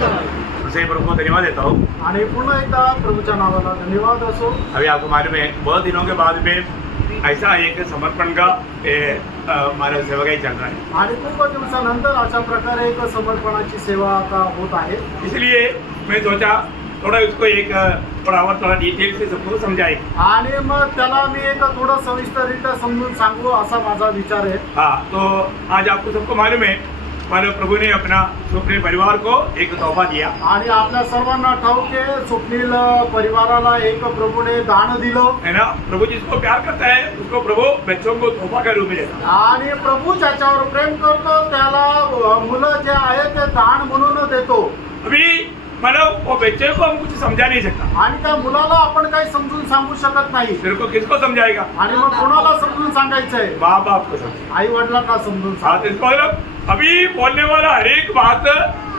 उसे प्रभु को धन्यवाद देता हूँ। आणि पुन्हा एकदा प्रभूच्या नावाला धन्यवाद असो। अभी आपको मालूम है बहुत दिनों के बाद में ऐसा एक समर्पण का हमारा सेवकाई चल रहा है। आणि खूप दिवसानंतर अशा प्रकारे एक समर्पणाची सेवा आता होत आहे। इसलिए मैं सोचा थोड़ा उसको एक थोड़ा डिटेल से सबको समझाए। आणि मग त्याला मी एक थोडं सविस्तररित्या समजून सांगू असा माझा विचार आहे। हाँ, तो आज आपको सबको मालूम है हमारे प्रभु ने अपना स्वप्निल परिवार को एक तोहफा दिया। आणि आपल्या सर्वांना ठाऊक आहे स्वप्नील परिवाराला एक प्रभूने दान दिलं है ना। प्रभु जिसको प्यार करता है उसको प्रभु बच्चों को तोहफा का रूप में देता है। आणि प्रभू ज्याच्यावर प्रेम करतो त्याला मुलं जे आहेत ते दान म्हणून देतो। अभी मतलब वो बच्चे को हम कुछ समझा नहीं सकता आणि त्या मुलाला आपण काही समजून सांगू शकत नाही। फिर को किसको समझाएगा? आणि मग कोणाला समजून सांगायचंय? माँ बाप को समझाएगा। आई वडिलांना समजून हाँ, तो सांगायचं। इसको मतलब अभी बोलने वाला हर एक बात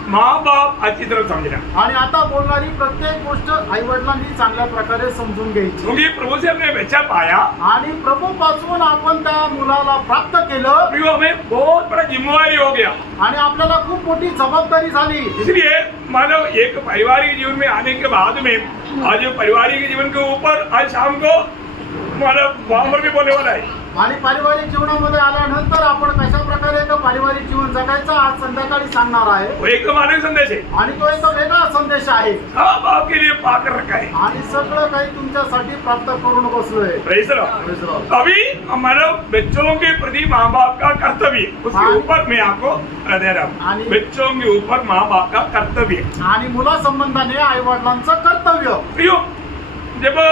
माँ बाप अच्छी तरह समझना। आणि आता बोलणारी प्रत्येक गोष्ट आई वडिलांनी चांगल्या प्रकारे समजून घ्यायची। क्योंकि प्रभु से हमने बच्चा पाया, आणि प्रभूपासून आपण त्या मुलाला प्राप्त केलं अभी वो हमें बहुत बड़ा जिम्मेवारी हो गया। आणि आपल्याला खूप मोठी जबाबदारी झाली। इसलिए मानो एक पारिवारिक जीवन में आने के बाद में आज पारिवारिक जीवन के ऊपर आज शाम को मतलब वहां पर भी बोलने वाला है। आणि पारिवारिक जीवनामध्ये आल्यानंतर आपण कशा प्रकारे एक पारिवारिक जीवन जगायचं आज संध्याकाळी सांगणार आहे। वो एक मानवीय संदेश है, आणि तो एक वेगळा संदेश आहे। सब आपके लिए पाकर रखा है। आणि सगळं काही तुमच्यासाठी प्राप्त करून बसलोय। Praise the Lord. अभी हमारा बच्चों के प्रति माँ बाप का कर्तव्य है, उसके ऊपर मैं आपको दे रहा हूँ। बच्चों के ऊपर माँ बाप का कर्तव्य है आणि मुला संबंधाने आई वडिलांचं कर्तव्य। प्रियो, जब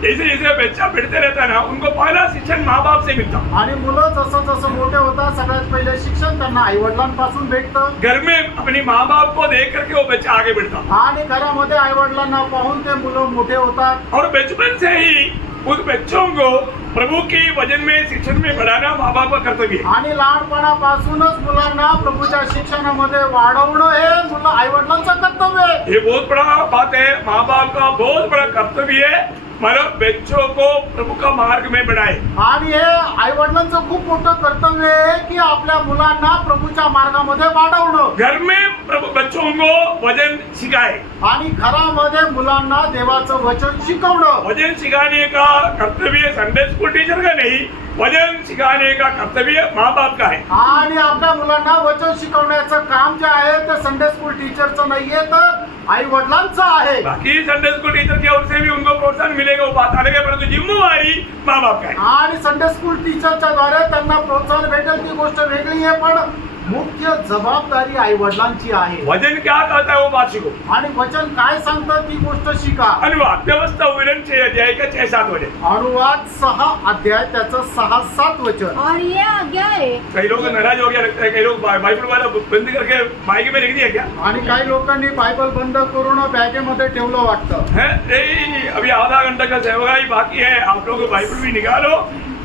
जैसे जैसे बच्चा बढ़ते रहता है ना, उनको पहला शिक्षण माँ बाप से मिलता। आणि मुलं जसं जसं मोठे होतात सगळ्यात पहिले शिक्षण त्यांना आई वडिलांपासून भेटतं। घर में अपनी माँ बाप को देख करके वो बच्चा आगे बढ़ता आणि घरामध्ये आई वडिलांना पाहून ते मुलं मोठे होतात। और बचपन से ही उस बच्चों को प्रभु की वचन में शिक्षण में बढ़ाना माँ बाप का कर्तव्य है। आणि लहानपणापासूनच मुलांना प्रभूच्या शिक्षणामध्ये वाढवणं हे मुलं आई वडिलांचं कर्तव्य आहे। ये बहुत बड़ा बात है, माँ बाप का बहुत बड़ा कर्तव्य है मतलब बच्चों को प्रभु का मार्ग में बढ़ाए। आणि हे आई वडिलांचं खूप मोठं कर्तव्य आहे की आपल्या मुलांना प्रभूच्या मार्गामध्ये वाढवणं। घर में प्रभु बच्चों को वचन सिखाए आणि घरामध्ये मुलांना देवाचं वचन शिकवणं। वचन सिखाने का कर्तव्य संडे स्कूल टीचर का नहीं, वचन सिखाने का कर्तव्य माँ बाप का है। आणि आपल्या मुलांना वचन शिकवण्याचं काम जे आहे ते संडे स्कूल टीचरचं नाहीये तर आई वडिलांचं आहे। बाकी संडे स्कूल टीचर की ओर से भी उनको प्रोत्साहन मिलेगा, वो बात अलग है, परंतु जिम्मेवारी माँ बाप का है। आणि संडे स्कूल टीचरच्या द्वारे त्यांना प्रोत्साहन भेटेल ती गोष्ट वेगळी आहे, पण मुख्य जबाबदारी आई वडिलांची आहे। वचन क्या कहता है वो बात सीखो। आणि वचन काय सांगतं ती गोष्ट शिका। अनुवाद व्यवस्था विवरण 6 अध्याय का 6-7 वचन। अनुवाद 6 अध्याय त्याचं 6-7 वचन। और ये आज्ञा है। कई लोग नाराज हो गया लगता है, कई लोग बाइबल वाला बंद करके बाइक में लिख दिया क्या आणि काही लोकांनी बायबल बंद करून बॅगेमध्ये ठेवलं वाटतं है? नहीं, अभी आधा घंटा का सेवकाई बाकी है। आप लोग बाइबल भी निकालो,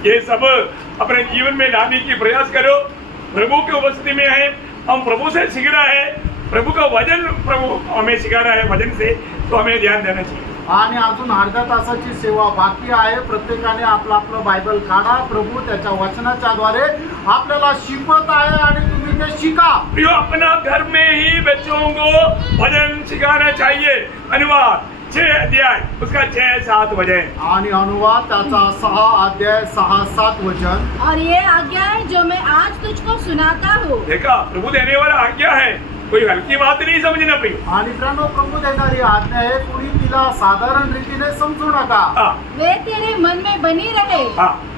ये सब अपने जीवन में लाने की प्रयास करो। प्रभु की उपस्थिति में है, हम प्रभु से सीख रहा है, प्रभु का वचन प्रभु हमें सिखा रहा है वचन से, तो हमें ध्यान देना चाहिए। आणि अजून अर्ध्या तासाची सेवा बाकी आहे। प्रत्येकाने आपलं आपलं बायबल काढा, प्रभू त्याच्या वचनाच्या द्वारे आपल्याला शिकवत आहे आणि तुम्ही ते शिका। प्रियो, अपना घर में ही बच्चों को वचन सिखाना चाहिए। अनुवाद 6 अध्याय उसका 6-7 वचन। आणि अनुवाद त्याचा 6 अध्याय 6-7 वचन। और ये आज्ञा है जो मैं आज तुझको सुनाता हूँ। देखा, प्रभु देने वाला आज्ञा है, कोई हल्की बात नहीं समझना प्रिय। आणि प्रियानो, प्रभू देणारी आज्ञा आहे, कोणी तिला साधारण रीतीने समजू नका। वे तेरे मन में बनी रहे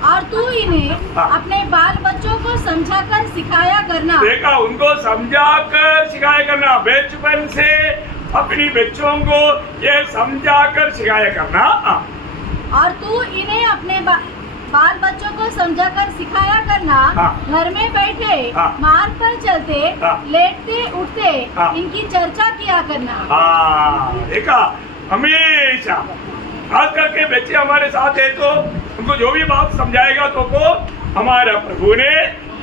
और तू इन्हें अपने बाल बच्चों को समझाकर सिखाया करना। देखा, उनको समझाकर सिखाया करना, बचपन से अपनी बच्चों को ये समझाकर सिखाया करना। और तू इन्हें अपने बाल बच्चों को समझाकर सिखाया करना। घर में बैठे, मार्ग पर चलते, लेटते उठते इनकी चर्चा किया करना। देखा, हमेशा खास करके बच्चे हमारे साथ है तो उनको जो भी बात समझाएगा तो को हमारा प्रभु ने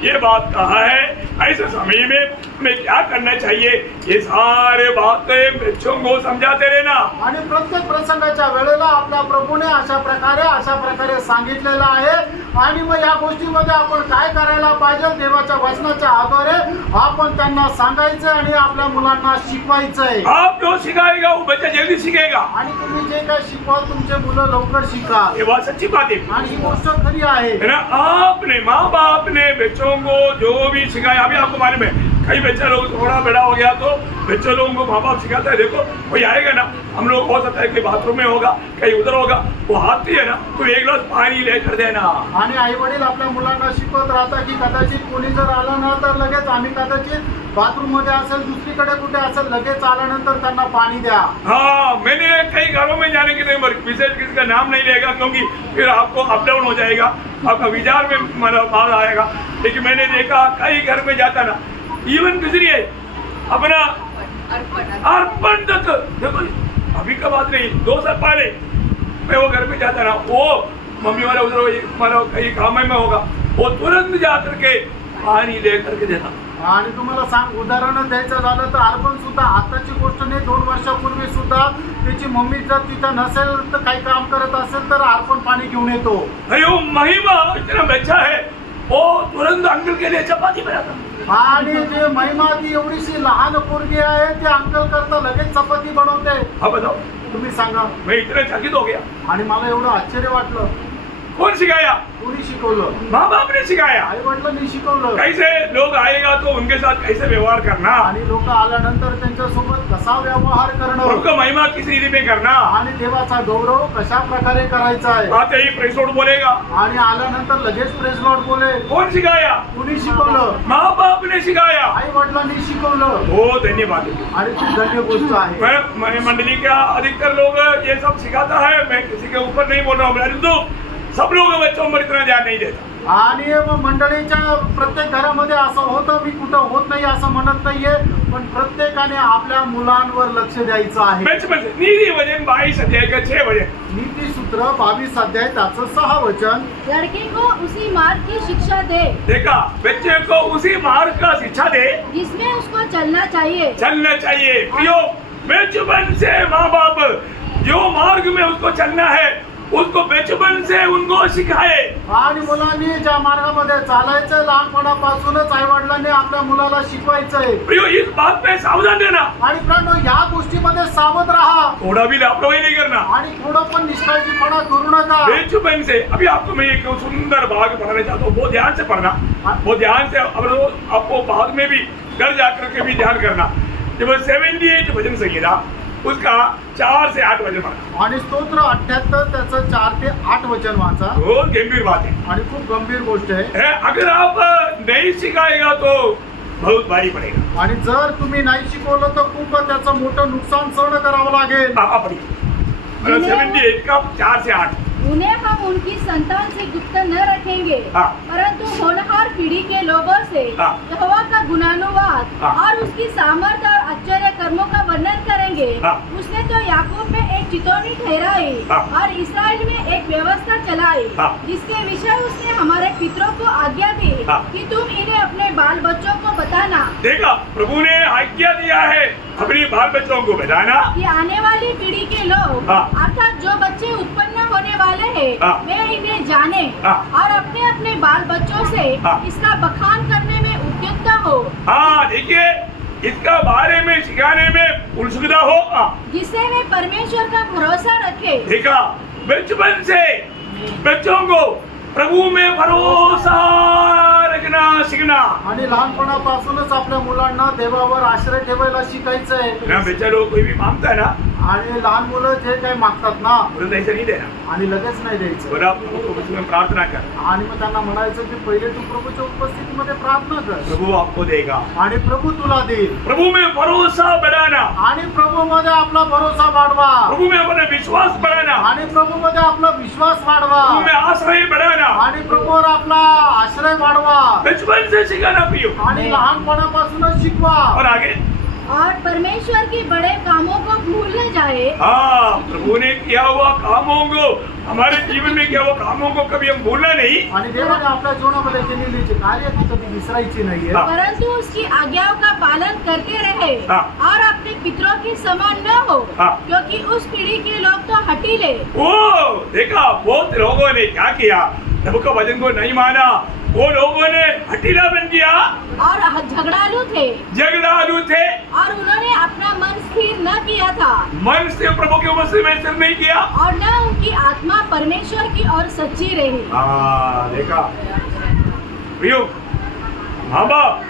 ये बात कहा है, ऐसे समय में में क्या करना चाहिए, ये सारे बातें बच्चों को समझाते रहना। आणि प्रत्येक प्रसंगाच्या वेळेला आपल्या प्रभूने अशा प्रकारे सांगितलेलं आहे आणि मग या गोष्टीमध्ये आपण काय करायला पाहिजे देवाच्या वचनाच्या आधारे आपण त्यांना सांगायचं आणि आपल्या मुलांना शिकवायचंय. आप जो सिखाएगा वो बच्चा जल्दी सीखेगा। आणि तुम्ही जे काय शिकवाल तुमचे मुलं लवकर शिकाल. ये बात सच्ची बात है। आणि ही गोष्ट खरी आहे. है ना, आपने माँ बाप ने बच्चों को जो भी सिखाया, अभी आपको मालूम है कई बच्चा लोग थोड़ा बड़ा हो गया तो बच्चों लोगों को माँ बाप सिखाता है, देखो कोई आएगा ना, हम लोग हो सकता है कि बाथरूम में होगा कहीं उधर होगा, वो हाथी है ना तो एक गिलास पानी लेकर देना। आणि आई वडील आपल्या मुलांना शिकवत राहतात की कदाचित कोणी जर आलं ना तर लगेच आम्ही कदाचित बाथरूम मध्ये असेल दुसरीकडे कुठे असेल लगेच आल्यानंतर त्यांना पाणी द्या. हाँ, मैंने कई घरों में जाने के लिए विशेष किसी का नाम नहीं लेगा क्योंकि फिर आपको अप डाउन हो जाएगा, आपका विचार में मतलब बात आएगा, लेकिन मैंने देखा कई घर में जाता ना, इवन किसी है अपना अर्पण तक, देखो अभी का बात नहीं, 2 साल पहले मैं वो घर में जाता ना, वो मम्मी वाला उधर मानो कहीं काम में होगा, वो तुरंत जा करके पानी ले करके देता. आणि तुम्हाला सांग उदाहरण द्यायचं झालं तर अर्पण सुद्धा आताची गोष्ट नाही, 2 वर्षापूर्वी सुद्धा त्याची मम्मी जर तिथं नसेल तर काही काम करत असेल तर अर्पण पाणी घेऊन येतो. अरे वो महिमा इतना बच्चा है, वो तुरंत अंकल के लिए चपाती बनाता. आणि जे महिमा ती एवढीशी लहान पोरगी आहे ती अंकल करता लगेच चपाती बनवते. हाँ बताओ, तुम्ही सांगा. मैं इतना चकित हो गया. आणि मला एवढं आश्चर्य वाटलं. कौन सिखाया? कोणी शिकवलं? माँ बाप ने सिखाया. आई वडिलांनी शिकवलं. कैसे लोग आएगा तो उनके साथ कैसे व्यवहार करना, आणि लोक आल्यानंतर त्यांच्यासोबत कसा व्यवहार करणं, उनका महिमा किस रीति में करना. आणि देवाचा गौरव कशा प्रकारे करायचा आहे. आते ही प्रेस नोट बोलेगा. आणि आल्यानंतर लगेच प्रेस लॉर्ड बोले. कौन सिखाया? कुणी शिकवलं? माँ बाप ने सिखाया. आई वडिलांनी शिकवलं. बहुत धन्यवाद है. आणि ती धन्य गोष्ट आहे. मैं मंडली का अधिकतर लोग ये सब सिखाता है, मैं किसी के ऊपर नहीं बोल रहा हूँ, परंतु सब लोग बच्चों पर इतना ध्यान नहीं देता. आणि मग मंडळीच्या प्रत्येक घरामध्ये असं होतं, मी कुठं होत नाही असं म्हणत नाहीये, पण प्रत्येकाने आपल्या मुलांवर लक्ष द्यायचं आहे. बचपन से नीति वचन 22 अध्याय का 6 वचन, नीतिसूत्र 22 अध्याय त्याचं 6 वचन. लड़के को उसी मार्ग की शिक्षा दे देखा, बच्चे को उसी मार्ग का शिक्षा दे जिसमें उसको चलना चाहिए. चलना चाहिए. प्रियो, बचपन से माँ बाप जो मार्ग में उसको चलना है उसको बचपन से उनको सिखाए. आणि मुलांनी ज्या मार्गामध्ये चालायचं लहानपणापासूनच आई वडिलांनी आपल्या मुलाला शिकवायचंय. प्रियो, इस बात पे सावधान रहना. आणि प्रणव या गोष्टीमध्ये सावध राहा. थोड़ा भी लापरवाही नहीं करना. आणि थोडं पण निष्काळजीपणा करू नका. बचपन से अभी आपको मैं एक सुंदर भाग पढ़ाना चाहता हूँ, बहुत ध्यान से पढ़ना, बहुत ध्यान से. अब आपको बाद में भी घर जाकर के भी ध्यान करना. जब 78 भजन संहिता उसका 4 से 8 वचन पढ़ा. आणि स्तोत्र 78 त्याचं 4 ते 8 वचन वाचा. बहुत गंभीर बात है. आणि खूप गंभीर गोष्ट आहे. अगर आप नहीं सिखाएगा तो बहुत भारी पड़ेगा. आणि जर तुम्ही नाही शिकवलं तर खूप त्याचं मोठं नुकसान सहन करावं लागेल. 78 का 4 से 8. उन्हें हम उनकी संतान से गुप्त न रखेंगे, हाँ। परंतु होनहार पीढ़ी के लोगों से हाँ। यहोवा का गुणानुवाद हाँ। और उसकी सामर्थ और आश्चर्य कर्मों का वर्णन करेंगे. हाँ। उसने तो याकूब में एक चितौनी ठहराई हाँ। और इस्राएल में एक व्यवस्था चलाई, हाँ। जिसके विषय उसने हमारे पितरों को आज्ञा दी हाँ। कि तुम इन्हें अपने बाल बच्चों को बताना. देखा, प्रभु ने आज्ञा दिया है अपने बाल बच्चों को बताना कि आने वाली पीढ़ी के लोग हाँ। अर्थात जो बच्चे उत्पन्न होने वाले हैं हाँ। वे इन्हें जाने हाँ। और अपने अपने बाल बच्चों से हाँ। इसका बखान करने में उद्युक्त हो, हाँ, देखिए इसका बारे में सिखाने में उत्सुकता हो. जिससे वे परमेश्वर का भरोसा रखे. देखा, बचपन से बच्चों को प्रभु में भरोसा रखना सीखना. आणि लहानपणापासूनच आपल्या मुलांना देवावर आश्रय ठेवायला शिकायचंय. ना बच्चा लोग कोई भी मांगता है ना, आणि लहान मुलं जे काही मागतात ना तुरंत ऐसा नहीं देना. आणि लगेच नाही द्यायचं. बोला, प्रभु को उसमें प्रार्थना कर. आणि मग त्यांना म्हणायचं की पहिले तू प्रभूच्या उपस्थितीमध्ये प्रार्थना कर प्रभु आपको देगा. आणि प्रभू तुला देईल. प्रभु में भरोसा बढ़ाना, आणि प्रभू मध्ये आपला भरोसा वाढवा. प्रभु में अपना विश्वास बढ़ाना, आणि प्रभू मध्ये आपला विश्वास वाढवा. प्रभु में आश्रय बढ़ाना. आणि प्रभूवर आपला आश्रय वाढवा. बचपन से सिखाना प्रियो. आणि लहानपणापासूनच शिकवा. और आगे और परमेश्वर के बड़े कामों को भूल न जाए। हाँ, प्रभु ने किया हुआ कामों को, हमारे जीवन में किया हुआ कामों को कभी हम भूलना नहीं। आणि देवाने आपल्या जीवनामध्ये केलेली जी कार्य ती कधी विसरायची नाहीये, हाँ। परंतु उसकी आज्ञाओं का पालन करते रहे हाँ। और अपने पितरों के समान न हो, हाँ। क्योंकि उस पीढ़ी के लोग तो हठीले वो देखा, बहुत लोगों ने क्या किया, प्रभु का वचन को नहीं माना, वो लोगों ने हठीला बन किया, और झगड़ालू थे, झगड़ालू थे, और उन्होंने अपना मन स्थिर न किया था, मन से प्रभु के वचन में स्थिर नहीं किया। और न उनकी आत्मा परमेश्वर की ओर सच्ची रही। हाँ, देखा प्रियो, माँ बाप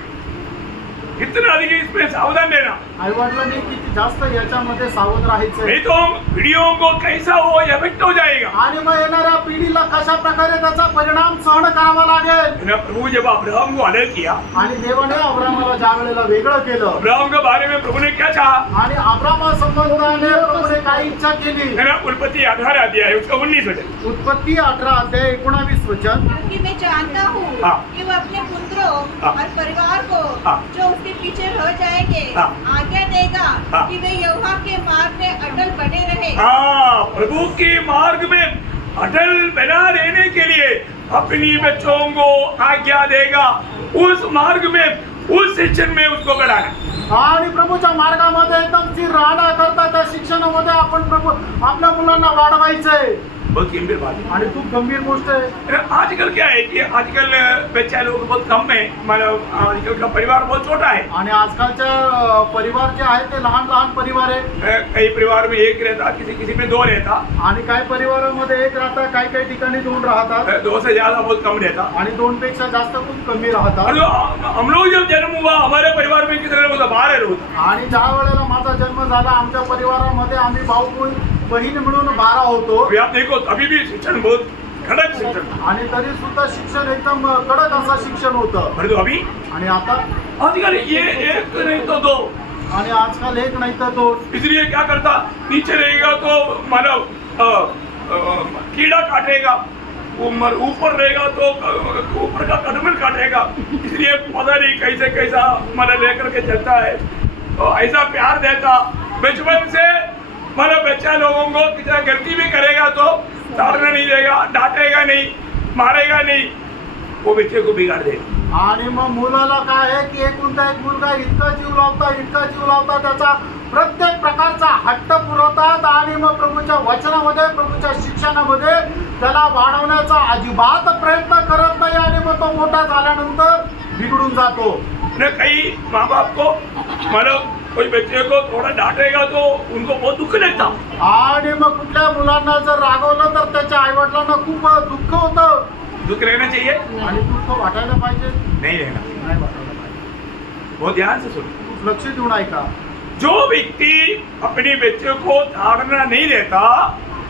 कितना अधिक इसमें सावधान रहना। आई वडिलांनी किती जास्त याच्यामध्ये सावध राहायचंय, नहीं तो पीढ़ियों को कैसा वो इफेक्ट हो जाएगा। आणि मग येणाऱ्या पिढीला कशा प्रकारे त्याचा परिणाम सहन करावा लागेल। ना, प्रभु जब अब्राहम को अलग किया, आणि देवाने अब्राहमाला ज्या वेळेला वेगळं केलं, अब्राहम के बारे में प्रभु ने क्या चाहा, आणि अब्राहमा संबंधाने प्रभूने काय इच्छा केली। है ना, उत्पत्ति 18 अध्याय उसका 19 वचन। उत्पत्ति 18 अध्याय 19 वचन। क्योंकि मैं जानता हूँ हाँ। कि वो अपने पुत्रों हाँ। और परिवार को हाँ। जो उसके पीछे रह जाएंगे हाँ। आज्ञा देगा हाँ। कि वे यहोवा के मार्ग में अटल बने रहे। हाँ, प्रभु के मार्ग में अटल बना रहने के लिए अपनी बच्चों को आज्ञा देगा, उस मार्ग में, उस शिक्षण में उसको बढ़ाना। आणि प्रभूच्या मार्गामध्ये एकदम स्थिर राहण्याकरता त्या शिक्षणामध्ये आपण प्रभू आपल्या मुलांना वाढवायचंय। बहुत गंभीर बात है। आणि खूप गंभीर गोष्ट आहे। आजकल क्या है कि आजकल बच्चा लोग बहुत कम है, मतलब आजकल का परिवार बहुत छोटा है। आणि आजकालच्या परिवार जे आहेत ते लहान लहान परिवार आहे। कई परिवार में एक रहता, किसी में दो रहता, आणि काही परिवारामध्ये एक राहतात, काही काही ठिकाणी दोन राहतात, दो से ज्यादा बहुत कम रहता। आणि दोन पेक्षा जास्त खूप कमी राहतात। और हम लोग जब जन्म हुआ हमारे परिवार में कितने लोग, 12 लोग थे। आणि ज्या वेळेला माझा जन्म झाला आमच्या परिवारामध्ये आम्ही भाऊ बहीण मिळून 12 होतो। अभी आप देखो, अभी भी शिक्षण बहुत कड़क शिक्षण, आणि तरी सुद्धा शिक्षण एकदम कडक असं शिक्षण होतं। परंतु अभी आणि आता आजकल ये एक नहीं तो दो, आणि आजकाल एक नाही तर दोन। इसलिए क्या करता, नीचे रहेगा तो मानव कीड़ा काटेगा, ऊपर रहेगा तो ऊपर का कदमल काटेगा, इसलिए पता नहीं कैसे कैसा मतलब लेकर के चलता है। तो ऐसा प्यार देता बचपन से, मतलब बच्चा लोगों को कितना गलती भी करेगा तो ताड़ना नहीं देगा, डांटेगा नहीं, मारेगा नहीं, वो बच्चे को बिगाड़ देगा। आणि मग मुलाला काय आहे की एकुलता एक मुलगा इतका जीव लावता त्याचा प्रत्येक प्रकारचा हट्ट पुरवतात, आणि मग प्रभूच्या वचनामध्ये, प्रभूच्या शिक्षणामध्ये त्याला वाढवण्याचा अजिबात प्रयत्न करत नाही, आणि मग तो मोठा झाल्यानंतर बिघडून जातो। कई माँ बाप को मतलब कोई बच्चे को थोड़ा डांटेगा तो उनको बहुत दुख लगता, आणि मग कुठल्या मुलांना जर रागवलं तर त्याच्या आई वडिलांना खूप दुःख होतं। दुख रहना चाहिए, आणि दुःख वाटायला पाहिजे, नहीं रहना। नाही वाटायला पाहिजे। बहुत ध्यान से सुनो, खूप लक्ष देऊन ऐका। जो व्यक्ति अपने बच्चों को धारणा नहीं देता,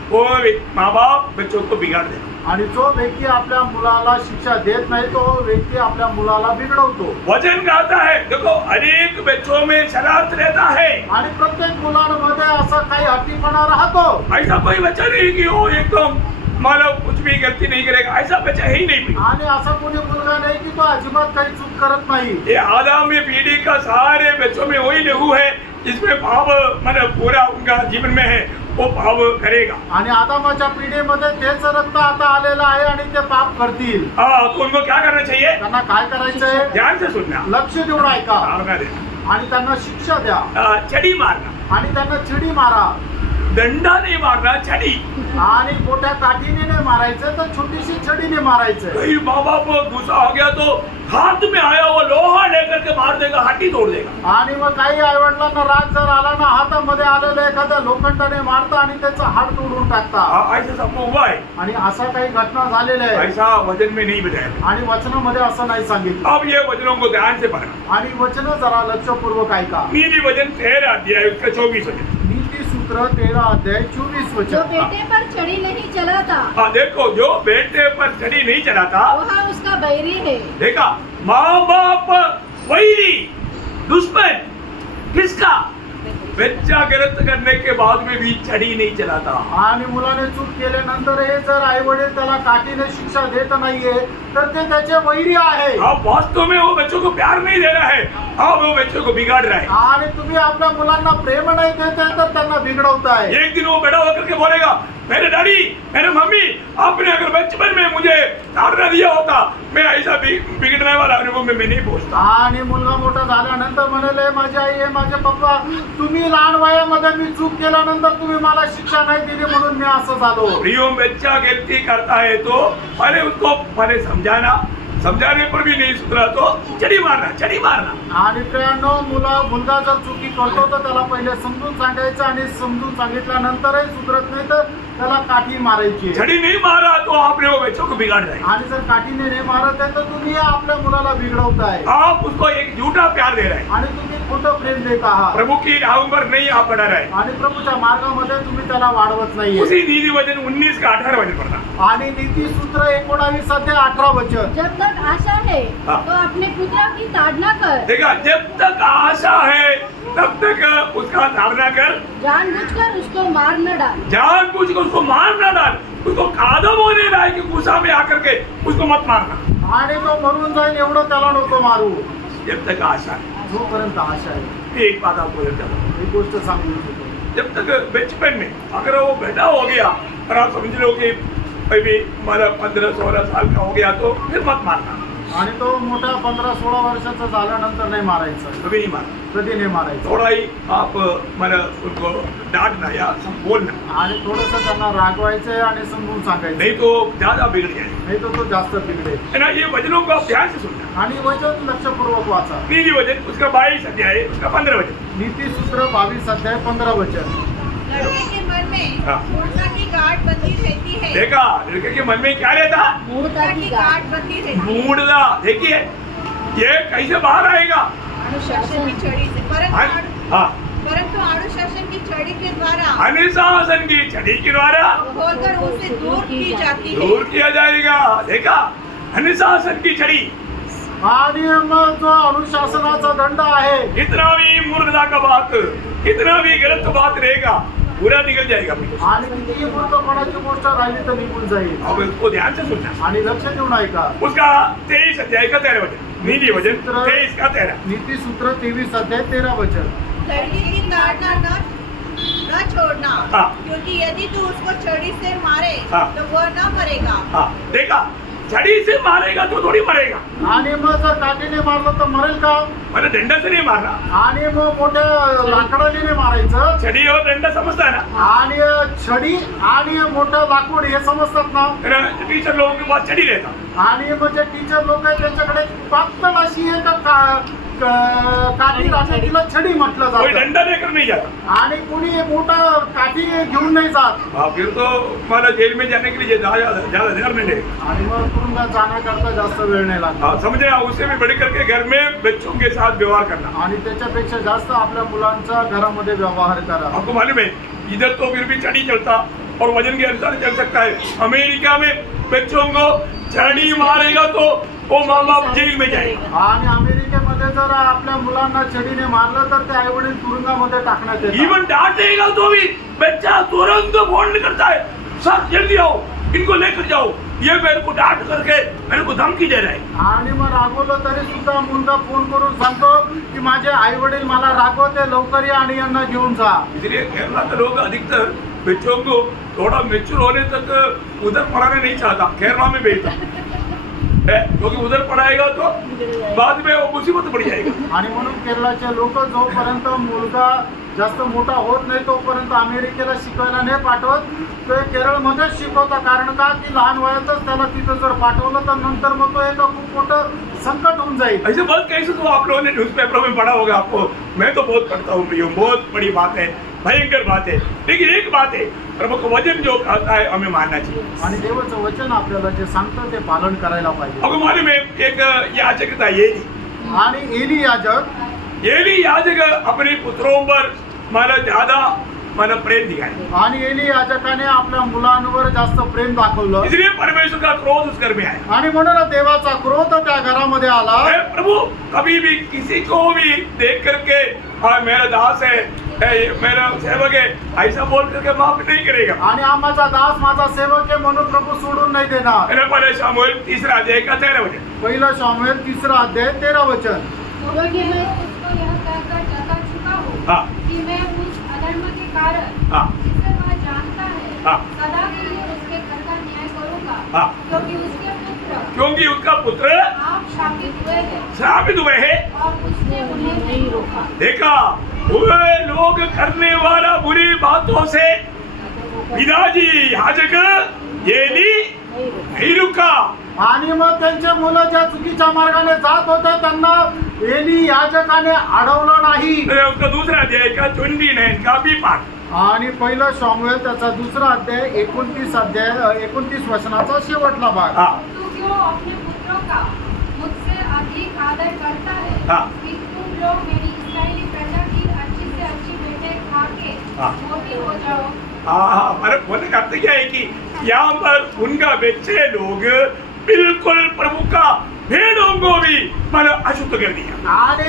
वो माँ बाप बच्चों को बिगाड़ देता। आणि जो व्यक्ती आपल्या मुलाला शिक्षा देत नाही तो व्यक्ती आपल्या मुलाला बिघडवतो। वचन कहता है, देखो अनेक बच्चों में शरारत रहता है, आणि प्रत्येक मुलांमध्ये असं काही हट्टीपणा राहतो। ऐसा कोई बच्चा नहीं कि वो एकदम मतलब कुछ भी गलती नहीं करेगा, ऐसा बच्चा है ही नहीं। आणि असा कोणी मुलगा नाही की तो अजिबात काही चूक करत नाही। ये आदम में पीढ़ी का सारे बच्चों में वही लहू है जिसमें पाप मतलब पूरा उनका जीवन में है, वो पाप करेगा। आणि आदामाच्या पिढीमध्ये तेच रक्त आता आलेलं आहे आणि ते पाप करतील। हाँ, तो उनको क्या करना चाहिए, त्यांना काय करायचंय, ध्यान से सुनना, लक्ष देऊन ऐका, ताड़ना देना, आणि त्यांना शिक्षा द्या, छड़ी मारना, आणि त्यांना चिडी मारा। डंडा नहीं मारना, छड़ी। आणि मोठ्या काठीने नाही मारायचं तर छोटीशी छडीने मारायचं। कई माँ बाप को गुस्सा आ गया तो हाथ में आया वो लोहा लेकर के मार देगा, हड्डी तोड़ देगा। आणि मग काही आईवडिलांना राग जर आला ना, हातामध्ये आलेलं एखाद्या लोखंडाने मारता आणि त्याचं हाड तोडून टाकता। ऐसा संभव हुआ है, आणि असा काही घटना झालेल्या आहे, ऐसा वचन में नहीं बताया। आणि वचनामध्ये असं नाही सांगितलं। अब ये वचनों को ध्यान से पढ़ना। आणि वचन जरा लक्षपूर्वक ऐका। नीति वचन 13 अध्याय उसका 24 वचन। नीति सूत्र 13 अध्याय 24 जो वचन। बेटे पर छड़ी नहीं चलाता, हाँ देखो, जो बेटे पर छड़ी नहीं चलाता, वह उसका बैरी है। देखा, माँ बाप वैरी दुश्मन किसका, बच्चा गलत करने के बाद में भी छड़ी नहीं चलाता। आणि मुलाने चूक केल्यानंतर हे जर आई वडील त्याला काठीने शिक्षा देत नाहीये तर ते त्याचे वैरी आहे आप वास्तव में वो बच्चों को प्यार नहीं दे रहा है, आप वो बच्चों को बिगाड़ रहा है। आणि तुम्ही आपल्या मुलांना प्रेम नाही देते तर त्यांना बिघडवताय। एक दिन वो बड़ा होकर के बोलेगा, मेरे डैडी, मेरे मम्मी, आपने अगर बचपन में मुझे ताड़ना दिया होता, मैं ऐसा बिगड़ने वाला अनुभव में मैं नहीं पहुंचता। आणि मुलगा मोठा झाल्यानंतर म्हणाले, माझी आई आहे, माझे पप्पा, तुम्ही लहान वयामध्ये मी चूक केल्यानंतर तुम्ही मला शिक्षा नाही दिली म्हणून मी असं झालो। प्रियो, बच्चा गलती करता है तो पहले उसको समझाने पर भी नहीं सुधरा तो छड़ी मारना। आणि प्रियांनो, मुलगा जर चुकी करतो तर त्याला पहिले समजून सांगायचं आणि समजून सांगितल्यानंतरही सुधरत नाही तर त्याला काठी मारायची। छड़ी नहीं मारा तो आपने वो बच्चों को बिगाड़ रहे हैं। आणि जर काठीने नाही मारत आहे तर तुम्ही आपल्या मुलाला बिघडवताय आप उसको एक झूठा प्यार दे रहे हैं। आणि तुम्ही खोटं प्रेम देत आहात प्रभु की राहों पर नहीं आप बढ़ा रहे हैं। आणि प्रभूच्या मार्गामध्ये तुम्ही त्याला वाढवत नाहीये। उसी नीति वचन 19 का 18 वचन पढ़ना। आणि नीती सूत्र 19 ते 18 वचन। जब तक आशा है हाँ। तो अपने पुत्र की ताड़ना कर, देखा, जब तक आशा है तब तक उसका ताड़ना कर, जानबूझकर उसको मार न डाल। जानबूझ कर उसको मार ना डाल, उसको कादम होने लायक कि गुस्सा में आकर के उसको मत मारना। आणि तो मरून जाईल एवढं त्याला नको मारू। जब तक आशा है। जोपर्यंत आशा आहे। मैं एक बात आपको बोलना चाहता हूं, एक गोष्ट सांगू इच्छितो। जब तक बचपन में अगर वो बेटा हो गया और आप समझ लो कि अभी मतलब 15-16 साल का हो गया तो फिर मत मारना। आणि तो मोठा 15-16 वर्षाचा झाल्यानंतर नाही मारायचं, कभी नहीं मारना। कधी नाही मारायचं। थोड़ा ही आप मतलब उनको डांटना या बोलना, आणि थोडंसं त्यांना रागवायचं आणि समजून सांगायचं, नहीं तो ज्यादा बिगड़ जाएगा। नाही तर तो जास्त बिघडेल। है ना, ये वचनों को आप ध्यान से सुनना। आणि वचन लक्षपूर्वक वाचा। नीति वचन उसका 22 अध्याय उसका 15 वचन। नीतिसूत्र 22 अध्याय 15 वचन। लड़के के मन में हाँ। मूर्खता की गांठ बंधी रहती है। देखा, लड़के के मन में क्या रहता? मूर्खता की गांठ बंधी रहती है। मूढ़ता। देखिए ये कैसे बाहर आएगा? अनुशासन की छड़ी से, हाँ, परंतु अनुशासन की छड़ी के द्वारा अनुशासन की छड़ी के द्वारा होकर उसे दूर की जाती है। दूर किया जाएगा। देखा, अनुशासन की छड़ी। आणि मग जो अनुशासनाचा दंड आहे, कितना भी मूर्खता का बात, कितना भी गलत बात रहेगा, पूरा निकल जाएगा। आणि किती मूर्खपणाची गोष्ट राहिली तर निघून जाईल। अब उसको ध्यान से सुनना। आणि लक्ष देऊन ऐका। उसका 23 अध्याय का 13 वचन। नीति वचन 23 का 13। नीतिसूत्र 23 अध्याय 13 वचन। लड़की की ताड़ना न छोड़ना, हाँ। क्योंकि यदि तू उसको छड़ी से मारे हाँ। तो वह न मरेगा। हाँ, देखा, छड़ी से मारेगा तो थोड़ी मरेगा। आणि मग जर काठीने मारलं तर मरेल का? मतलब डंडा से नहीं मारना। आणि मग मोठ्या लाकडाने मारायचं। छड़ी और डंडा समझता है ना? आणि छडी आणि मोठं लाकूड हे समजतात ना? टीचर लोगों के पास छड़ी रहता। आणि मग जे टीचर लोक आहेत त्यांच्याकडे पातळ अशी एक काठी राहते, तिला छडी म्हटलं कोई जातं। डंडा लेकर नहीं जाता। आणि कोणी मोठा काठी घेऊन नाही जात। हाँ, फिर तो मतलब जेल में जाने के लिए ज्यादा ध्यान नहीं देगा। आणि मग तुरुंगात जाण्याकरता जास्त वेळ नाही लागला। हाँ, समझे? उससे भी बढ़ करके घर में बच्चों के साथ व्यवहार करना। आणि त्याच्यापेक्षा जास्त आपल्या मुलांचा घरामध्ये व्यवहार करा। आपको मालूम है, इधर तो फिर भी छड़ी चलता और वजन के अनुसार चल सकता है। अमेरिका में बच्चों को छड़ी मारेगा तो वो माँ बाप जेल में जाएगा। आणि अमेरिकेमध्ये जर आपल्या मुलांना छडीने मारलं तर ते आई वडील तुरुंगामध्ये टाकण्यात येतात। इवन डांटेगा तो भी बच्चा तुरंत फोन करता है, सर जल्दी आओ, इनको लेकर जाओ, ये मेरे को डांट करके मेरे को धमकी दे रहा है। आणि मग रागवलं तरी सुद्धा मुलगा फोन करून सांगतो की माझे आई वडील मला रागवते, लवकर या आणि यांना घेऊन जा। इसलिए केरला के लोग अधिकतर बच्चों को थोड़ा मेच्योर होने तक उधर पढ़ाना नहीं चाहता, केरला में भेजता है, क्योंकि उधर पढ़ाएगा तो बाद में वो मुसीबत पड़ जाएगी। आणि म्हणून केरळाचे लोक जोपर्यंत मुलगा जास्त मोठा होत नाही तोपर्यंत अमेरिकेला शिकायला नाही पाठवत, ते केरळमध्येच शिकवता। कारण का की लहान वयातच त्याला तिथं जर पाठवलं तर नंतर मग तो एक खूप मोठं संकट होऊन जाईल। ऐसे बहुत कैसे तो आप लोगों ने न्यूज़पेपर में पढ़ा होगा। आपको मैं तो बहुत पढ़ता हूँ, बहुत बड़ी बात है, भयंकर बात है। लेकिन एक बात है, प्रभु का वचन जो कहता है हमें मानना चाहिए। आणि देवाचं वचन आपल्याला जे सांगतं ते पालन करायला पाहिजे। आपको मालूम है, एक याजक था एली। आणि एली याजक अपने पुत्रों पर माना ज्यादा माना प्रेम दिखाया। आणि एली याजकाने आपल्या मुलांवर जास्त प्रेम दाखवलं। इसलिए परमेश्वर का क्रोध उस घर में आया। आणि म्हणून देवाचा क्रोध त्या घरामध्ये आला। प्रभु कभी भी किसी को भी देख करके हाँ मेरा दास है, मेरा सेवक है ऐसा बोल करके माफ नहीं करेगा। आणि आम्हाचा दास माझा सेवक आहे म्हणून प्रभू सोडून नाही देणार. मेरा पहले शामुएल 3 अध्याय का 13 वचन। पहिला शामुएल 3 अध्याय 13 वचन. क्योंकि मैं उसको यह कहकर जता चुका हूँ हाँ। कि मैं उस अधर्म के कारण हाँ। जिसे वह जानता है हाँ। सदा के लिए उसके घर का न्याय करूँगा। हाँ। क्योंकि उसका पुत्र आप श्रापित हुए हैं और उसने उन्हें नहीं रोका। देखा बुरे लोग करने वाला बुरी बातों से पिताजी याजक एली नहीं रुका। आणि मग त्यांचे मुलं ज्या चुकीच्या मार्गाने जात होते त्यांना एली याजकाने अडवलं नाही. उसका दूसरा अध्याय का 29 का भी पाठ। आणि पहिला शामुएल त्याचा 2 अध्याय 29 वचनाचा शेवटला भाग. हाँ। तू क्यों अपने पुत्रों का मुझसे अधिक आदर करता है हाँ। कि तुम लोग मेरी इस्राएली प्रजा की अच्छी से अच्छी बेटे खा के हाँ। मोटी हो जाओ। हाँ, अरे बोलने का अर्थ क्या है कि यहाँ पर उनका बच्चे लोग बिल्कुल प्रभु का भेड़ों को भी मतलब अशुद्ध कर दिया। आणि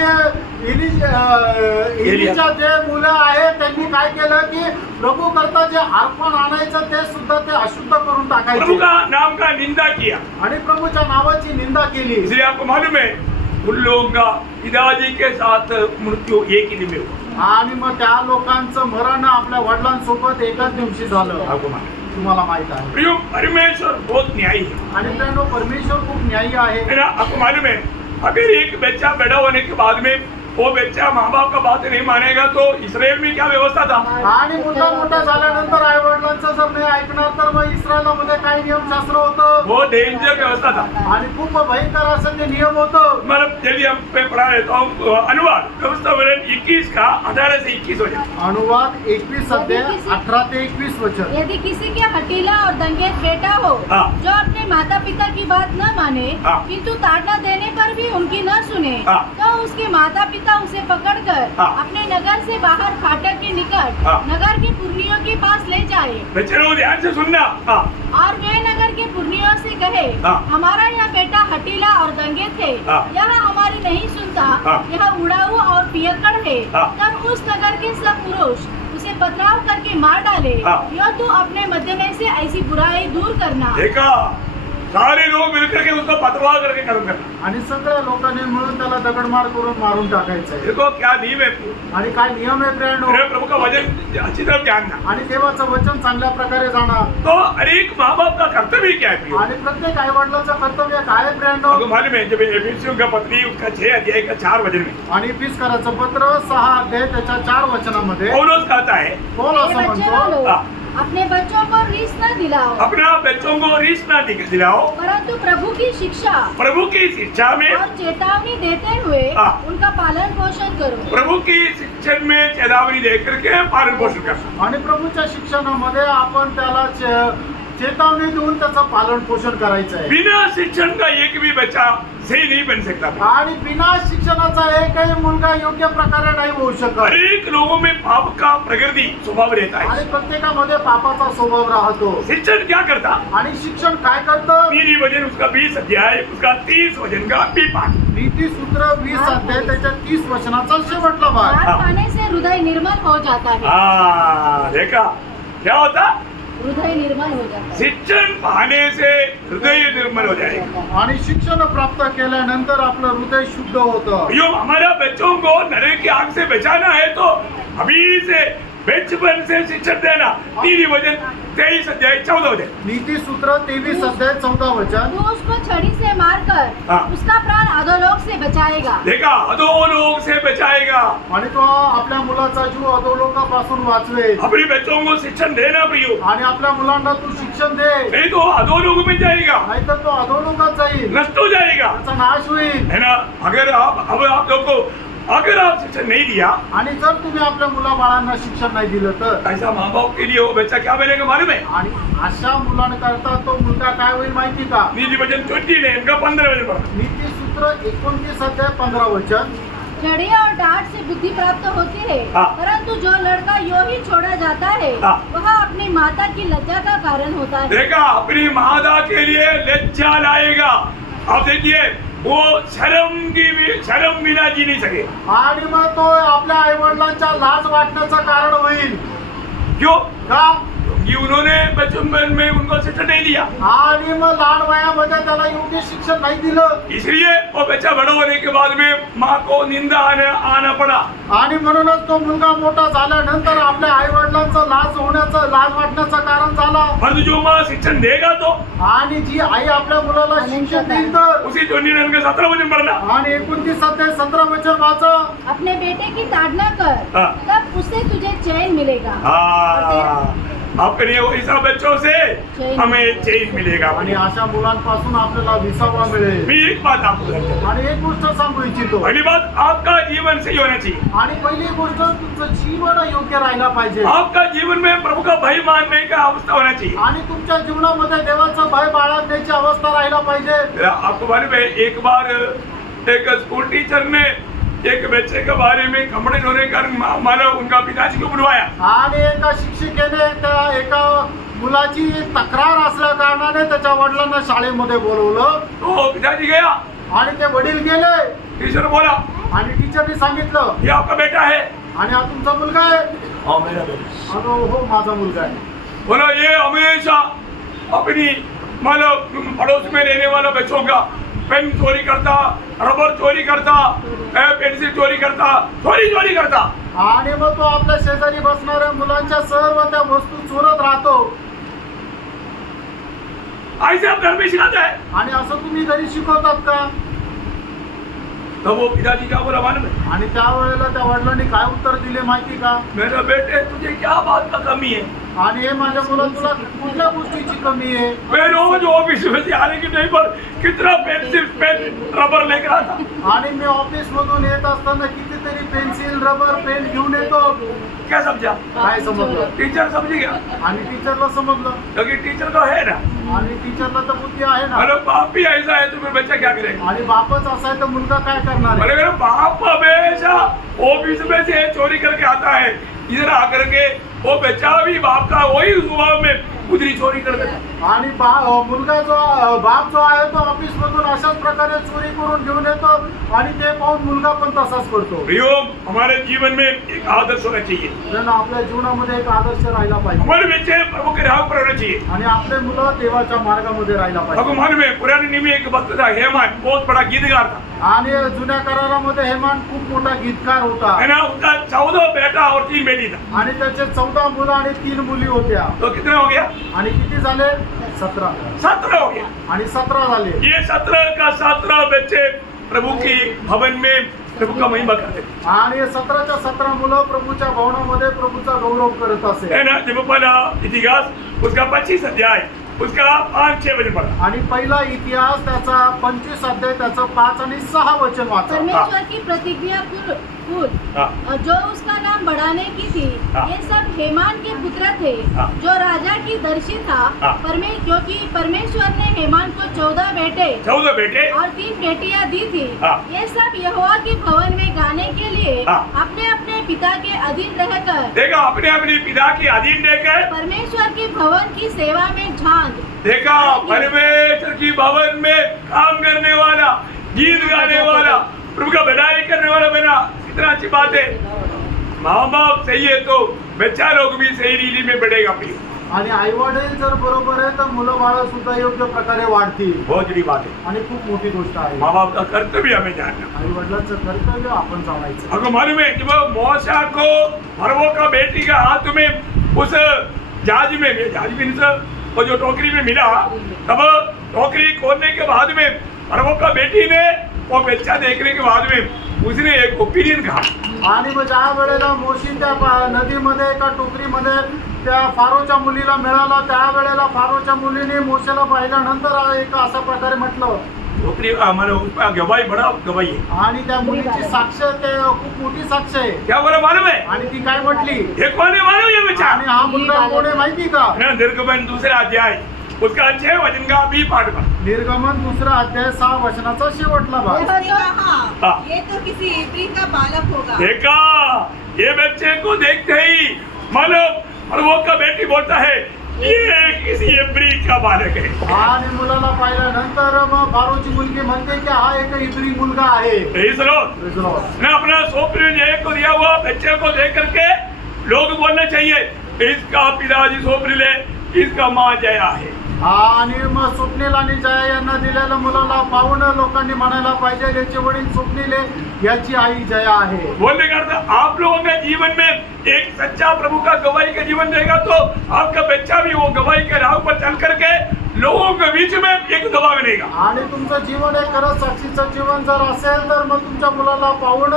एलीच्या जे मुलं आहेत त्यांनी काय केलं की प्रभू करता जे अर्पण आणायचं ते सुद्धा ते अशुद्ध करून प्रभु टाकायचे का नाम का निंदा किया। आणि प्रभूच्या नावाची निंदा केली. इसलिए आपको मालूम है उन लोगों का पिताजी के साथ मृत्यू एक ही दिन में हुआ। आणि मग त्या लोकांचं मरण आपल्या वडिलांसोबत एकाच दिवशी झालं. आपको मालूम है। तुम्हाला माहित आहे. प्रियो परमेश्वर बहुत न्यायी है। आणि त्यानं परमेश्वर खूप न्यायी आहे. है ना, आपको मालूम है अगर एक बच्चा बड़ा होने के बाद में वो बच्चा माँ बाप का बात नहीं मानेगा तो इसराइल में क्या व्यवस्था था। आणि मुलगा मोठा झाल्यानंतर आई वडिलांचं जर नाही ऐकणार तर मग इस्रायलमध्ये काय नियमशास्त्र होतं. वो डेंजर व्यवस्था था। आणि खूप भयंकर असं ते नियम होतं. मतलब चलिए हम पे पढ़ा लेता हूँ अनुवाद व्यवस्था वर्णन 21 का 18 से 21 हो जाए। अनुवाद 21 अध्याय 18 ते 21 वचन. यदि किसी के हठीला और दंगेज बेटा हो हाँ। जो अपने माता पिता की बात न माने हाँ। किंतु ताड़ना देने पर भी उनकी न सुने हाँ। तो उसके माता पिता उसे पकड़कर हाँ। अपने नगर से बाहर फाटक के निकट हाँ। नगर के पुरनियों के पास ले जाए बच्चे लोग ध्यान से सुनना। हाँ। और वे नगर के पुरनियों से कहे हाँ। हमारा यह बेटा हठीला और दंगे थे हाँ। यह हमारी नहीं सुनता हाँ। यह उड़ाऊ और पियक्कड़ है हाँ। तब उस नगर के सब पुरुष उसे पथराव करके मार डाले। हाँ। यह तू अपने मध्य में से ऐसी बुराई दूर करना। देखा सारे लोग मिलकर के उसको पतवार करके खत्म करना। आणि सगळ्या लोकांनी मिळून त्याला दगडमार करून मारून टाकायचंय. देखो क्या नियम है। आणि काय नियम आहे प्रियांनो. मेरे प्रभु का वचन अच्छी तरह जानना। आणि देवाचं वचन चांगल्या प्रकारे जाणार. तो हर एक माँ बाप का कर्तव्य क्या है प्रियो? आणि प्रत्येक आई वडिलांचं कर्तव्य काय आहे प्रियांनो. आपको मालूम है जब एफिसियों का पत्री उसका 6 अध्याय का 4 वचन में आणि फिसकाराचं पत्र 6 अध्याय त्याच्या 4 वचनामध्ये पौलुस कहता है पौल हे असं बच्चे म्हणतो वालों, हाँ। अपने बच्चों को रीस न दिलाओ अपना बच्चों को रीस ना दिलाओ परंतु प्रभु की शिक्षा प्रभु की शिक्षा में और चेतावनी देते हुए हाँ। उनका पालन पोषण करो। प्रभु की शिक्षण में चेतावनी दे करके पालन पोषण करना। आणि प्रभूच्या शिक्षणामध्ये आपण त्याला चेतावणी देऊन त्याचं पालन पोषण करायचं आहे. बिना शिक्षण का एक भी बच्चा सही नहीं बन सकता। आणि बिना शिक्षणाचा एकही मुलगा योग्य प्रकारे नाही होऊ हर शकत. एक लोगों में पाप का प्रकृति स्वभाव रहता है। आणि प्रत्येकामध्ये पापाचा स्वभाव राहतो. शिक्षण क्या करता? आणि शिक्षण काय करतं. नीति वचन उसका 20 अध्याय उसका 30 वचन का भी पाठ। नीती सूत्र 20 अध्याय त्याच्या 30 वचनाचा शेवटला भाग. मार खाने से हृदय निर्मल हो जाता है। हाँ देखा क्या होता? हृदय निर्मल हो जाता है। शिक्षण पाने से हृदय निर्मल हो जाएगा। आणि शिक्षण प्राप्त केल्यानंतर आपलं हृदय शुद्ध होतं. यो हमारा बच्चों को नरक की आग से बचाना है तो अभी से बचपन से शिक्षण देना। नीति वचन 23 अध्याय 14 वचन। नीती सूत्र 23 अध्याय 14 वचन. तू उसको छड़ी से मारकर हाँ। उसका प्राण अधोलोक से बचाएगा। देखा अधोलोक से बचाएगा। आणि तो आपल्या मुलाचा जीव अधोलोकापासून वाचवेल. अपने बच्चों को शिक्षण देना प्रियो, आणि आपल्या मुलांना तू शिक्षण दे. नहीं तो अधोलोक में जाएगा, नाहीतर तो अधोलोकात जाईल. नष्ट हो जाएगा, त्याचा नाश होईल. है ना। अगर आप लोग को अगर आप शिक्षण नहीं दिया आणि जर तुम्ही आपल्या मुला बाळांना शिक्षण नाही दिलं तर ऐसा माँ बाप के लिए वो बच्चा क्या बनेगा मालूम है? आणि अशा मुलांकरता तो मुलगा काय होईल माहिती का. नीति वचन 29 ने इनका 15 वचन पढ़ा। नीती सूत्र 29 अध्याय 15 वचन. झड़िया और डांट से बुद्धि प्राप्त होती है हाँ। परंतु जो लड़का यो ही छोड़ा जाता है हाँ। वह अपनी माता की लज्जा का कारण होता है। देखा अपनी माता के लिए लज्जा लाएगा। आप देखिए वो शर्म बिना जी नहीं सके। आणि मग तो आपल्या आई वडिलांच्या लाज वाटण्याचं कारण होईल. क्यों? का? कि उन्होंने बचपन में उनको शिक्षण नहीं दिया, आणि मग लहान वयामध्ये त्याला योग्य शिक्षण नाही दिलं, इसलिए वो बच्चा बड़ा होने के बाद में माँ को निंदा आना पड़ा। आणि म्हणूनच तो मुलगा मोठा झाल्यानंतर आपल्या आई वडिलांचं लाज वाटण्याचं कारण झाला. परंतु जो माँ शिक्षण देगा तो आणि जी आई आपल्या मुलाला शिक्षण देईल तर उसी 17 वचन पढ़ना। आणि 29 अध्याय 17 वचन वाचा. अपने बेटे की ताड़ना कर, हाँ। तब उससे तुझे चैन मिलेगा। हाँ, अपने ऐसा बच्चों से हमें चैन मिलेगा। आणि अशा मुलांपासून आपल्याला विसावा मिळेल. मैं एक बात आपको बताता हूं। आणि एक गोष्ट सांगू इच्छितो. पहली बात, आपका जीवन सही होना चाहिए। आणि पहिली गोष्ट, तुमचं जीवन योग्य राहायला पाहिजे. आपका जीवन में प्रभु का भय मानने का अवस्था होना चाहिए। आणि तुमच्या जीवनामध्ये देवाचं भय बाळगण्याची अवस्था राहायला पाहिजे. आपको मालूम है, एक बार एक स्कूल टीचर ने एक बच्चे के बारे में कंप्लेंट होने का मानो उनका पिताजी को बुलवाया। आणि एका शिक्षिकेने त्या एका मुलाची तक्रार असल्या कारणाने त्याच्या वडिलांना शाळेमध्ये बोलवलं. तो पिताजी गया, आणि ते वडील गेले. टीचर बोला, आणि टीचरने सांगितलं, ये आपका बेटा है। आणि हा तुमचा मुलगा आहे. हाँ, मेरा बेटा। अगं हो, माझा मुलगा आहे. बोला, ये हमेशा अपनी मानो पड़ोस में रहने वाला बच्चों का पेन चोरी करता, रबर चोरी करता, पेंसिल चोरी करता, चोरी करता। आणि मग तो आपल्या शेजारी बसणाऱ्या मुलांच्या सर्व त्या वस्तू चोरत राहतो. ऐसे आप घर में सिखाते हैं। आणि असं तुम्ही घरी शिकवतात का? तो वो पिताजी क्या बोला मालूम है? आणि त्यावेळेला त्या वडिलांनी काय उत्तर दिले माहिती का? मेरा बेटे, तुझे क्या बात का कमी है? आणि हे माझ्या मुला, तुला कुठल्या गोष्टीची कमी आहे? मैं रोज ऑफिस में से आने के टाइम पर कितना पेंसिल पेन रबर लेकर आता। आणि मी ऑफिस मधून येत असताना कितीतरी पेन्सिल रबर पेन घेऊन येतो. क्या समझा? काय समजलं? टीचर समझ गया, आणि टीचरला समजलं. क्योंकि टीचर तो है ना। आणि टीचरला तर बुद्धी आहे ना. अरे बाप भी ऐसा है तो फिर बच्चा क्या करेगा? आणि बापच असा आहे तर मुलगा काय करणार आहे? अरे बाप हमेशा ऑफिस में से चोरी करके आता है, इधर आकर के वो बच्चा भी बाप का वही स्वभाव में उधरी चोरी कर देता। आणि मुलगा बाप जो आहे तो ऑफिस मधून अशाच प्रकारे चोरी करून घेऊन येतो. आणि ते पाहून मुलगा पण तसाच करतो. प्रियोम, हमारे जीवन में एक आदर्श होना चाहिए। जण आपल्या जीवनामध्ये एक आदर्श राहिला पाहिजे. हमारे बच्चे प्रभु के राह पर होना चाहिए। आणि आपले मुलं देवाच्या मार्गामध्ये राहिला आपको पाहिजे. मालूम है, पुराने नियम में एक भक्त था हेमान, बहुत बड़ा गीतकार था, आणि जुन्या करारामध्ये हेमान खूप मोठा गीतकार होता. है ना। उसका 14 बेटा और 3 बेटी था। आणि त्याचे 14 मुलं आणि 3 मुली होत्या. तो कितना हो गया? आणि किती झाले? 17. 17 हो गया। आणि 17 झाले. ये 17 का 17 बच्चे प्रभु की भवन में प्रभु का महिमा करते थे। आणि 17च्या 17 मुलं प्रभूच्या भवनामध्ये प्रभूचा गौरव करत असे. है ना। जब पढ़ा इतिहास उसका 25 अध्याय, उसका 5-6 वचन पढ़ा। आणि पहिला इतिहास त्याचा 25 अध्याय त्याचं 5 आणि 6 वचन वाचा. परमेश्वर की प्रतिज्ञा पूर्ण जो उसका नाम बढ़ाने की थी, ये सब हेमान के पुत्र थे, जो राजा की दर्शी था। क्योंकि परमेश्वर ने हेमान को 14 बेटे और 3 बेटियां दी थी। ये सब यहोवा के भवन में गाने के लिए अपने अपने पिता के अधीन रहकर, देखा, अपने अपने पिता के अधीन रहकर परमेश्वर के भवन की सेवा में झांक, देखा, परमेश्वर की भवन में काम करने वाला, गीत गाने वाला, प्रभु का बड़ाई करने वाला बना। कितना अच्छी बात है। माँ बाप सही है तो बच्चा लोग भी सही रीति में बढ़ेगा। प्रिय, आणि आई वडील जर बरोबर आहे तर मुलं बाळ सुद्धा योग्य प्रकारे वाढतील. बहुत बड़ी बात है। आणि खूप मोठी गोष्ट आहे. माँ बाप का कर्तव्य हमें जानना। आई वडिलांचं कर्तव्य आपण जाणायचं. आपको मालूम है जब मौसा को फरवो का बेटी का हाथ में उस जहाज में वो जो टोकरी में मिला, तब टोकरी खोलने के बाद में फरवो का बेटी ने वो बच्चा देखने के बाद में उसने एक ओपिनियन कहा। आणि मग ज्या वेळेला मोशी त्या नदीमध्ये एका टोकरीमध्ये त्या फारोच्या मुलीला मिळाला, त्यावेळेला फारोच्या मुलीने मोशेला पाहिल्यानंतर एक अशा प्रकारे म्हटलं, टोकरी आम्हाला गवाही बडा गवाही है। आणि त्या मुलीची साक्ष ते खूप मोठी साक्ष आहे. क्या बोला मालूम है? आणि ती काय म्हटली? ये कौन है मालूम है बच्चा? आणि हा मुलगा कोण आहे माहिती का? निर्गमन 2 अध्याय उसका 6 वचन का भी पाठ पढ़ा। निर्गमन 2 अध्याय 6 वचनाचा शेवटला भाग. उसने कहा, हाँ। ये तो किसी इब्री का बालक होगा। देखा, ये बच्चे को देखते ही मानो प्रभु का बेटी बोलता है, ये किसी इब्री का बालक है। आणि मुलाला पाहिल्यानंतर मग बारोची मुलगी म्हणते की हा एक इब्री मुलगा आहे. Praise the Lord. Praise the Lord. मैं अपना स्वप्न जय को दिया हुआ बच्चे को देख करके लोग बोलना चाहिए इसका पिताजी स्वप्न ले, इसका माँ जया है। आणि मग स्वप्नील आणि जया यांना दिलेल्या मुलाला पाहून लोकांनी म्हणायला पाहिजे याचे वडील स्वप्नील आहे, याची आई जया आहे. बोलने का अर्थ आप लोगों के जीवन में एक सच्चा प्रभु का गवाही का जीवन रहेगा तो आपका बच्चा भी वो गवाही के राह पर चल करके लोगों के बीच में एक गवाह बनेगा। आणि तुमचं जीवन हे खरंच साक्षीचं जीवन जर असेल तर मग तुमच्या मुलाला पाहून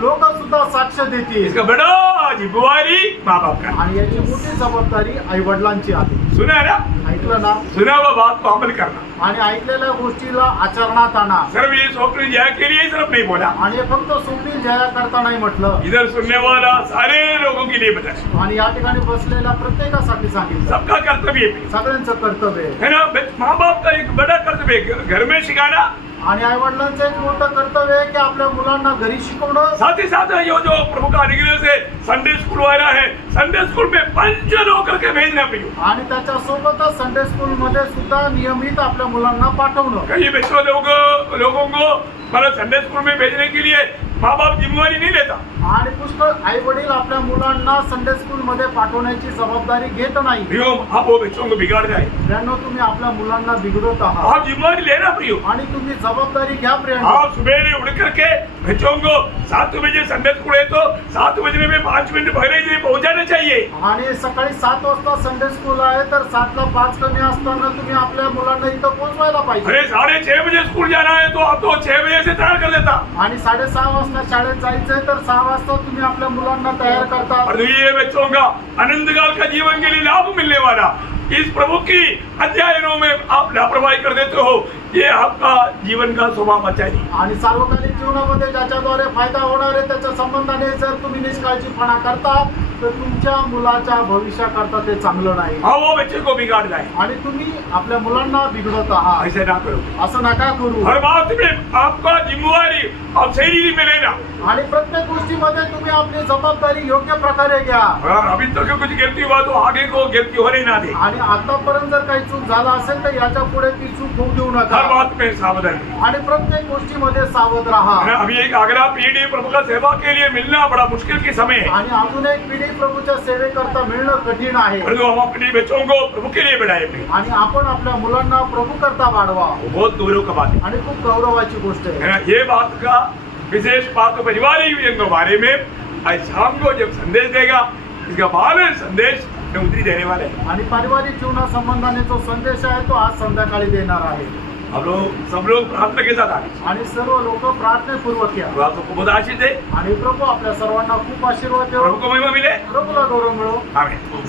लोक सुद्धा साक्ष देतील. इसका बड़ा जिम्मेवारी माँ बाप का। आणि याची मोठी जबाबदारी आई वडिलांची आहे. सुना है ना? ऐकलं ना? सुना हुआ बात को अमल करना। आणि ऐकलेल्या गोष्टीला आचरणात आणा. सिर्फ ये स्वप्न जया के लिए सिर्फ नहीं बोला, आणि हे फक्त स्वप्नील जया करता नाही म्हटलं, इधर सुनने वाला सारे लोगों के लिए बताया। आणि या ठिकाणी बसलेल्या प्रत्येकासाठी सांगितलं. सबका कर्तव्य है सगळ्यांचं कर्तव्य आहे. ना। माँ बाप का एक बड़ा कर्तव्य है घर में सिखाना, आणि आई वडिलांचं एक मोठं कर्तव्य आहे की आपल्या मुलांना घरी शिकवणं. साथ ही साथ ये जो प्रभु का अनुग्रह से संडे स्कूल वाला है, संडे स्कूल में पंच होकर के भेजना प्रियो। आणि त्याच्यासोबतच संडे स्कूल मध्ये सुद्धा नियमित आपल्या मुलांना पाठवणं. कई बच्चों लोगों को मतलब संडे स्कूल में भेजने के लिए माँ बाप जिम्मेवारी नहीं लेता। आणि पुष्कळ आई वडील आपल्या मुलांना संडे स्कूल मध्ये पाठवण्याची जबाबदारी घेत नाही. प्रियो आप वो बच्चों को बिगाड़ जाए, प्रियांनो, तुम्ही आपल्या मुलांना बिघडवत आहात. आप जिम्मेवारी लेना प्रियो। आणि तुम्ही जबाबदारी घ्या प्रियांनो. आप सुबह उठ करके बच्चों को 7 बजे संडे स्कूल है तो 7 बजने में 5 मिनट पहले ही पहुंचाना चाहिए। आणि सकाळी 7 वाजता संडे स्कूल आहे तर 7ला 5 कमी असताना तुम्ही आपल्या मुलांना इथं पोहोचवायला पाहिजे. अरे 6:30 बजे स्कूल जाना है तो आप तो 6 बजे से तैयार कर देता। आणि 6:30 वाजता शाळेत जायचंय तर 6 वाजता तुम्ही आपल्या मुलांना तयार करता. और ये बच्चों का अनंत काल का जीवन के लिए लाभ मिलने वाला इस प्रभु की अध्ययनों में आप लापरवाही कर देते हो, ये आपका जीवन का स्वभाव अच्छा नहीं। आणि सार्वकालिक जीवनामध्ये ज्याच्याद्वारे फायदा होणार आहे त्याच्या संबंधाने जर तुम्ही निष्काळजीपणा करता तर तुमच्या मुलाच्या भविष्याकरता ते चांगलं नाही. हाँ वो बच्चे को बिगाड़ जाए, आणि तुम्ही आपल्या मुलांना बिघडवत आहात. ऐसे ना करो। असं नका करू. हर बात में आपका जिम्मेवारी आप सही में लेना। आणि प्रत्येक गोष्टीमध्ये तुम्ही आपली जबाबदारी योग्य प्रकारे घ्या. अगर अभी तक कुछ गिरती हुआ तो आगे को गिरती होने ना दे। आणि आतापर्यंत जर काही चूक झाला असेल तर याच्या पुढे ती चूक होऊ देऊ नका. हर बात में सावधान। आणि प्रत्येक गोष्टीमध्ये सावध राहा. अभी एक अगला पीढ़ी प्रभु का सेवा के लिए मिलना बड़ा मुश्किल की समय है, आणि अजून एक पिढी प्रभूच्या सेवेकरता मिळणं कठीण आहे. परंतु हम अपने बच्चों को प्रभु के लिए बढ़ाए अपने, आणि आपण आपल्या मुलांना प्रभू करता वाढवा. वो बहुत गौरव का बात है। आणि खूप गौरवाची गोष्ट आहे. ये बात का विशेष बात तो परिवारिक जीवन के बारे में आज शाम को जब संदेश देगा इसका बाल संदेश में उतरी देने वाले हैं। आणि पारिवारिक जीवना संबंधाने जो संदेश आहे तो आज संध्याकाळी देणार आहे. हम लोग सब लोग प्रार्थना के साथ आए। आणि सर्व लोक प्रार्थनेपूर्वक या. प्रभु आपको बहुत आशीष दे, आणि प्रभू आपल्या सर्वांना खूप आशीर्वाद देव. प्रभु को महिमा मिले। प्रभूला गौरव मिळो. आमीन।